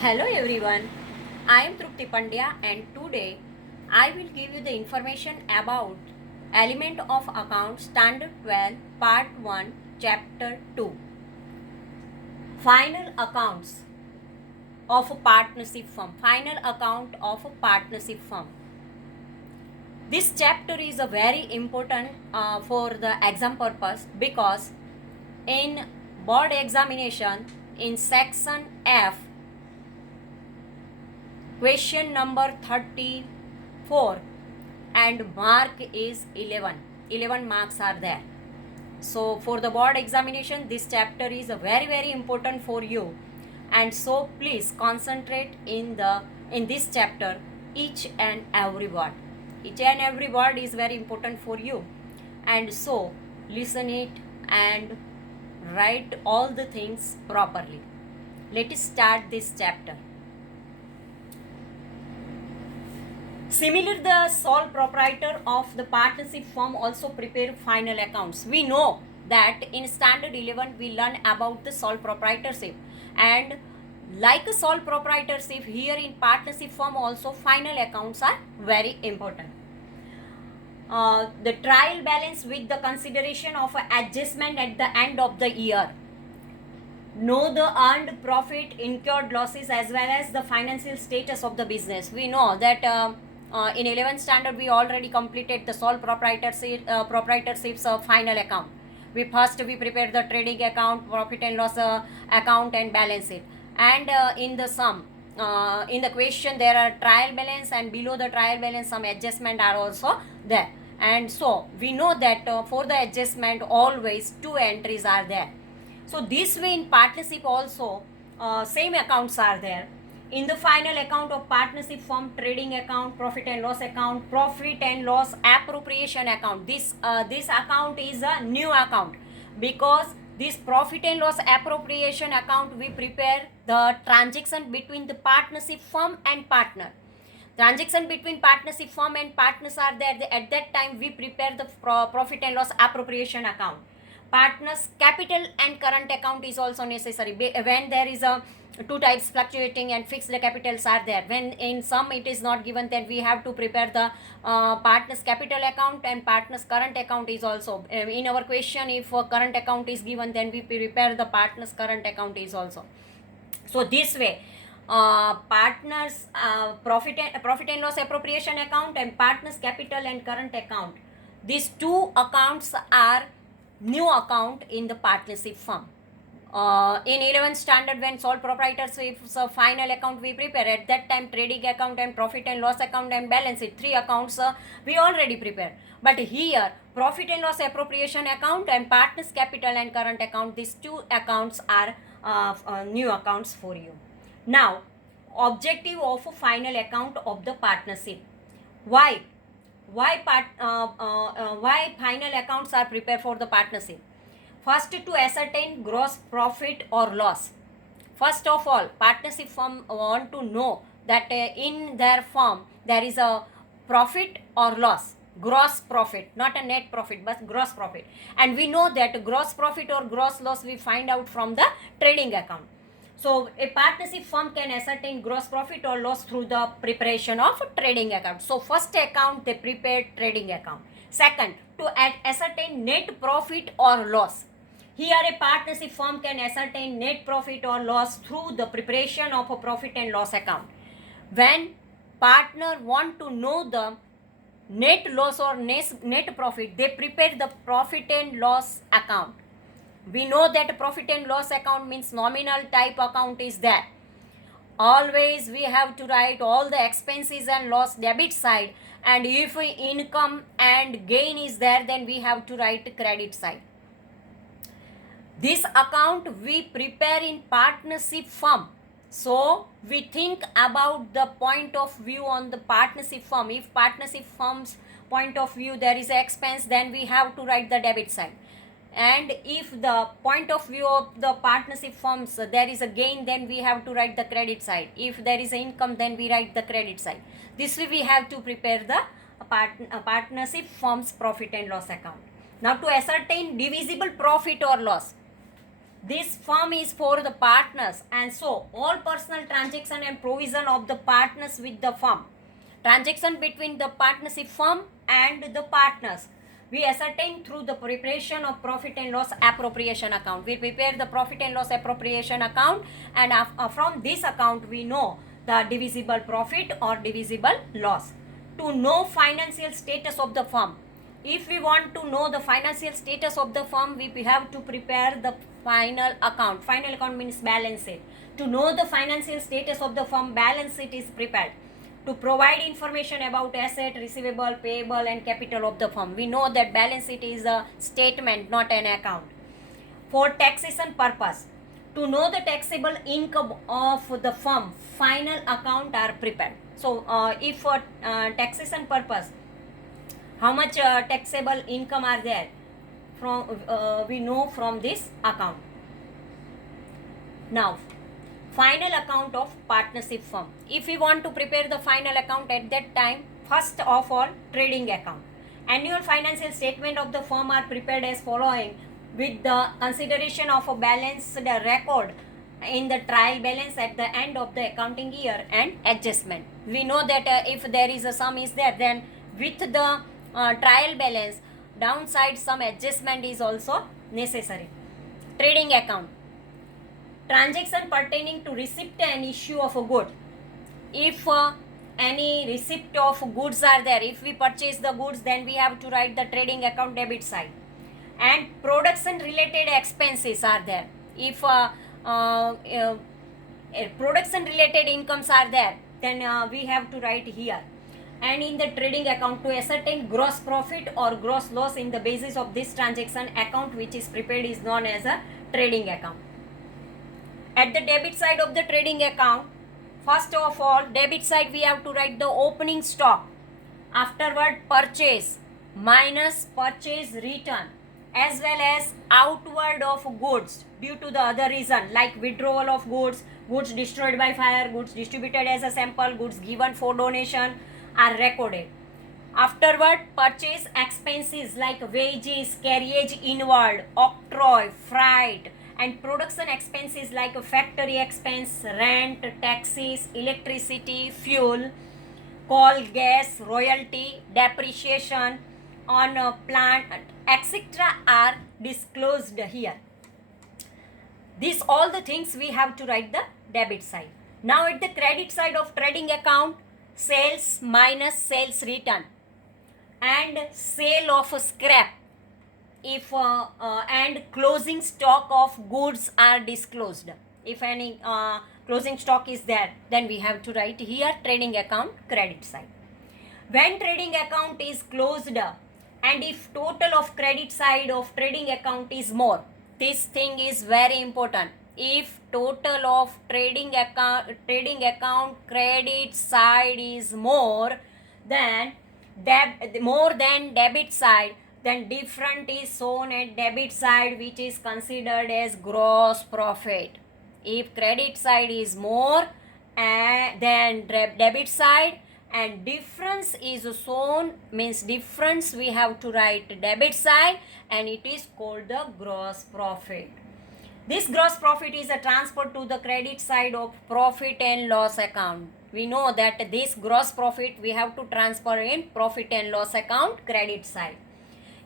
Hello everyone, I am Trupti Pandya and today I will give you the information about Element of Account Standard 12 Part 1 Chapter 2 Final Accounts of a Partnership Firm. Final Account of a Partnership Firm. This chapter is a very important for the exam purpose because in board examination in section F question number 34 and mark is 11 marks are there. So for the board examination this chapter is very important for you, and so please concentrate in this chapter. Each and every word is very important for you, and so listen it and write all the things properly. Let us start this chapter. Similar, the sole proprietor of the partnership firm also prepare final accounts. We know that in standard 11 we learn about the sole proprietorship, and like a sole proprietorship, here in partnership firm also final accounts are very important. The trial balance with the consideration of adjustment at the end of the year. Know the earned profit, incurred losses, as well as the financial status of the business. We know that in 11th standard we already completed the sole proprietorship's final account. We prepare the trading account, profit and loss account, and balance it. And in the sum, in the question there are trial balance, and below the trial balance some adjustment are also there. And so we know that for the adjustment always two entries are there. So this way in partnership also same accounts are there. In the final account of partnership firm, trading account, profit and loss account, profit and loss appropriation account. This account is a new account because this profit and loss appropriation account we prepare the transaction between the partnership firm and partner. Transaction between partnership firm and partners are there. At that time we prepare the profit and loss appropriation account. Partners capital and current account is also necessary when there is a two types, fluctuating and fixed capitals are there. When in some it is not given, then we have to prepare the partners capital account, and partners current account is also in our question. If current account is given, then we prepare the partners current account is also. So this way partners profit and loss appropriation account and partners capital and current account, these two accounts are new account in the partnership firm. In 11th standard when sole proprietorship's final account we prepare, at that time trading account and profit and loss account and balance sheet, three accounts we already prepare. But here profit and loss appropriation account and partners capital and current account, these two accounts are new accounts for you. Now objective of a final account of the partnership. Why final accounts are prepared for the partnership? First, to ascertain gross profit or loss. First of all, partnership firm want to know that in their firm there is a profit or loss. Gross profit, not a net profit, but gross profit. And we know that gross profit or gross loss we find out from the trading account. So a partnership firm can ascertain gross profit or loss through the preparation of trading account. So first account they prepare trading account. Second, to ascertain net profit or loss. Here a partnership firm can ascertain net profit or loss through the preparation of a profit and loss account. When partner want to know the net loss or net profit, they prepare the profit and loss account. We know that profit and loss account means nominal type account is there. Always we have to write all the expenses and loss debit side, and if income and gain is there, then we have to write credit side. This account we prepare in partnership firm. So we think about the point of view on the partnership firm. If partnership firm's point of view there is an expense, then we have to write the debit side. And if the point of view of the partnership firms there is a gain, then we have to write the credit side. If there is income, then we write the credit side. This way we have to prepare the partnership firm's profit and loss account. Now to ascertain divisible profit or loss, This firm is for the partners, and so all personal transaction and provision of the partners with the firm, transaction between the partnership firm and the partners, we ascertain through the preparation of profit and loss appropriation account. We prepare the profit and loss appropriation account, and from this account we know the divisible profit or divisible loss. To know financial status of the firm, if we want to know the financial status of the firm, we have to prepare the final account. Final account means balance sheet. To know the financial status of the firm, balance sheet is prepared to provide information about asset, receivable, payable and capital of the firm. We know that balance sheet is a statement, not an account. For taxation purpose, to know the taxable income of the firm, final account are prepared. So if for taxation purpose, how much taxable income are there, from we know from this account. Now final account of partnership firm. If we want to prepare the final account, at that time, first of all, trading account. Annual financial statement of the firm are prepared as following, with the consideration of a balanced record in the trial balance at the end of the accounting year and adjustment. We know that if there is a sum is there, then with the trial balance downside some adjustment is also necessary. Trading account, transaction pertaining to receipt and issue of a good. If any receipt of goods are there, if we purchase the goods, then we have to write the trading account debit side. And production related expenses are there. If production related incomes are there, then we have to write here. And in the trading account, to ascertain gross profit or gross loss in the basis of this transaction, account which is prepared is known as a trading account. At the debit side of the trading account, first of all, debit side we have to write the opening stock, afterward purchase minus purchase return, as well as outward of goods due to the other reason like withdrawal of goods, goods destroyed by fire, goods distributed as a sample, goods given for donation are recorded. Afterward, purchase expenses like wages, carriage inward, octroi, freight, and production expenses like factory expense, rent, taxes, electricity, fuel, coal, gas, royalty, depreciation on plant, etc. are disclosed here. These all the things we have to write the debit side. Now at the credit side of trading account, sales minus sales return and sale of scrap, if and closing stock of goods are disclosed. If any closing stock is there, then we have to write here trading account credit side. When trading account is closed, and if total of credit side of trading account is more, this thing is very important. If total of trading account credit side is more than debit side, then different is shown at debit side, which is considered as gross profit. If credit side is more than debit side and difference is shown, means difference we have to write debit side, and it is called the gross profit. This gross profit is a transfer to the credit side of profit and loss account. We know that this gross profit we have to transfer in profit and loss account credit side.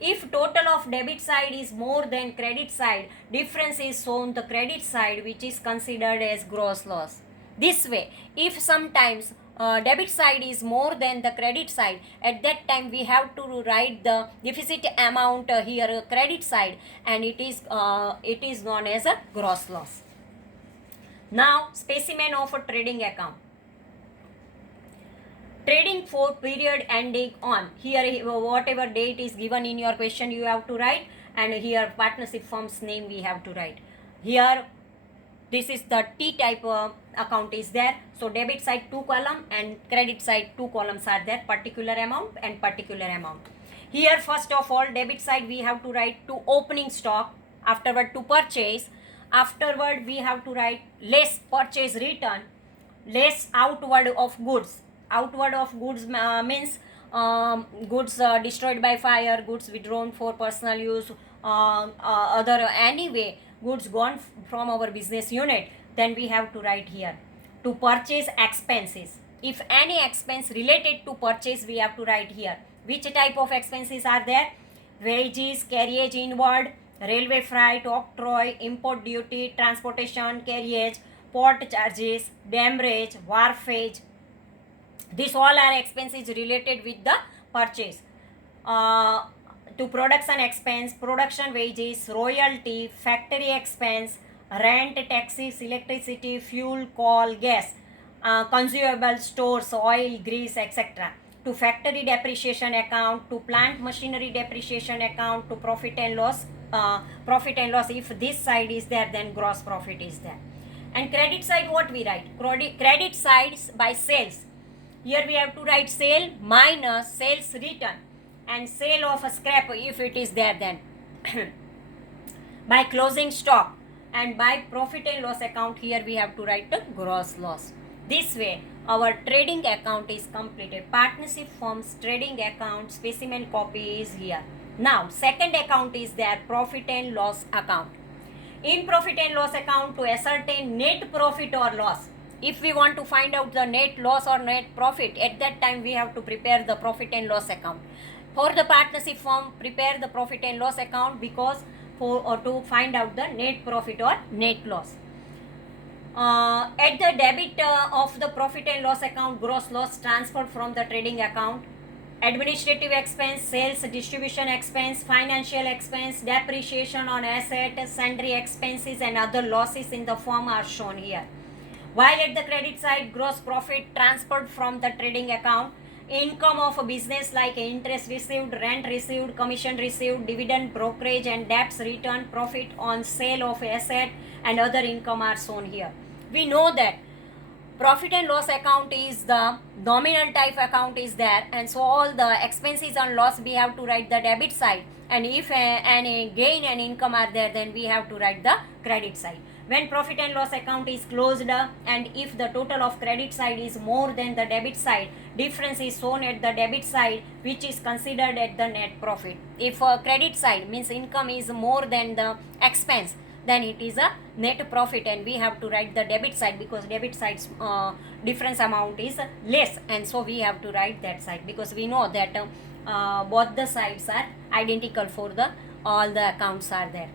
If total of debit side is more than credit side, difference is shown the credit side, which is considered as gross loss. This way, if sometimes debit side is more than the credit side, at that time we have to write the deficit amount here credit side, and it is known as a gross loss. Now specimen of a trading account. Trading for period ending on, here whatever date is given in your question you have to write, and here partnership firm's name we have to write. Here this is the T type account is there. So debit side 2 column and credit side 2 columns are there, particular amount and particular amount. Here first of all, debit side we have to write to opening stock, afterward to purchase, afterward we have to write less purchase return, less outward of goods. Outward of goods means goods destroyed by fire, goods withdrawn for personal use, other anyway goods gone from our business unit, then we have to write here. To purchase expenses, if any expense related to purchase, we have to write here. Which type of expenses are there? Wages, carriage inward, railway freight, octroi, import duty, transportation, carriage, port charges, demurrage, wharfage. These all are expenses related with the purchase. To production expense, production wages, royalty, factory expense, rent, taxes, electricity, fuel, coal, gas, consumable stores, oil, grease, etc. To factory depreciation account, to plant machinery depreciation account, to profit and loss. If this side is there, then gross profit is there. And credit side, what we write? Credit sides by sales. Here we have to write sale minus sales return and sale of a scrap if it is there, then by closing stock. And by profit and loss account, here we have to write the gross loss. This way our trading account is completed. Partnership firm's trading account specimen copy is here. Now second account is there, profit and loss account. In profit and loss account, to ascertain net profit or loss, if we want to find out the net loss or net profit, at that time we have to prepare the profit and loss account. For the partnership firm, prepare the profit and loss account because to find out the net profit or net loss. At the debit of the profit and loss account, gross loss transferred from the trading account. Administrative expense, sales distribution expense, financial expense, depreciation on asset, sundry expenses and other losses in the firm are shown here. While at the credit side, gross profit transferred from the trading account, income of a business like interest received, rent received, commission received, dividend, brokerage and debts returned, profit on sale of asset and other income are shown here. We know that profit and loss account is the nominal type account is there, and so all the expenses and loss we have to write the debit side, and if any gain and income are there, then we have to write the credit side. When profit and loss account is closed and if the total of credit side is more than the debit side, difference is shown at the debit side, which is considered at the net profit. If credit side means income is more than the expense, then it is a net profit and we have to write the debit side because debit side's difference amount is less, and so we have to write that side because we know that both the sides are identical for the all the accounts are there.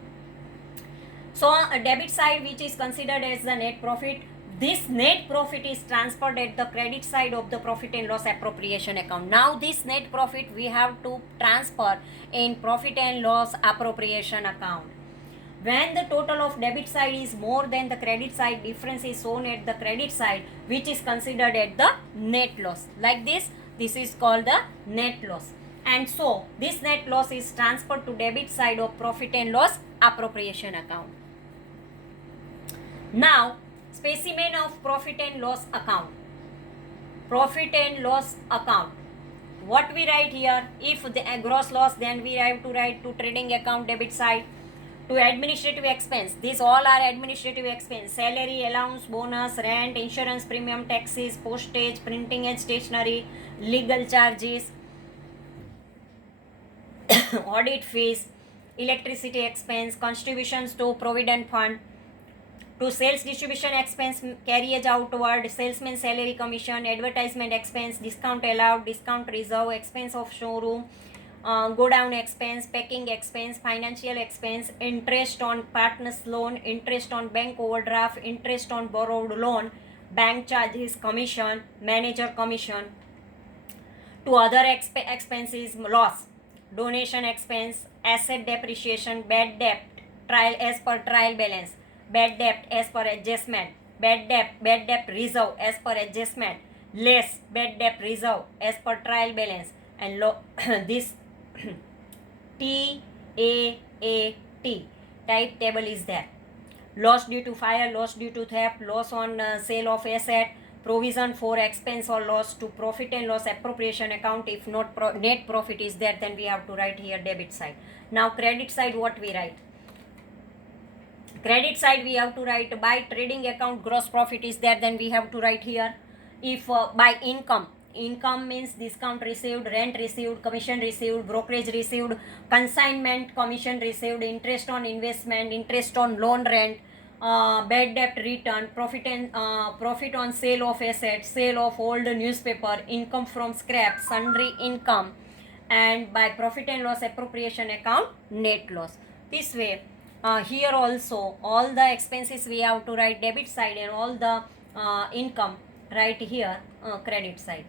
So a debit side, which is considered as the net profit, this net profit is transferred at the credit side of the profit and loss appropriation account. Now this net profit we have to transfer in profit and loss appropriation account. When the total of debit side is more than the credit side, difference is shown at the credit side, which is considered at the net loss. Like this is called the net loss. And so this net loss is transferred to debit side of profit and loss appropriation account. Now specimen of profit and loss account. Profit and loss account. What we write here? If the gross loss, then we have to write to trading account debit side. To administrative expense, these all are administrative expense: salary, allowance, bonus, rent, insurance premium, taxes, postage, printing and stationery, legal charges, audit fees, electricity expense, contributions to provident fund. To sales distribution expense, carriage outward, salesman salary commission, advertisement expense, discount allowed, discount reserve, expense of showroom, go down expense, packing expense, financial expense, interest on partners loan, interest on bank overdraft, interest on borrowed loan, bank charges, commission, manager commission. To other expenses, loss, donation expense, asset depreciation, bad debt, trial as per trial balance, bad debt as per adjustment, bad debt reserve as per adjustment, less bad debt reserve as per trial balance, and this TAAT type table is there. Loss due to fire, loss due to theft, loss on sale of asset, provision for expense or loss. To profit and loss appropriation account, if not net profit is there, then we have to write here debit side. Now credit side, what we write? Credit side we have to write by trading account gross profit is there, then we have to write here. If by income income means discount received, rent received, commission received, brokerage received, consignment commission received, interest on investment, interest on loan rent, bad debt return, profit on sale of assets, sale of old newspaper, income from scrap, sundry income, and by profit and loss appropriation account, net loss. This way, here also all the expenses we have to write debit side, and all the income right here credit side.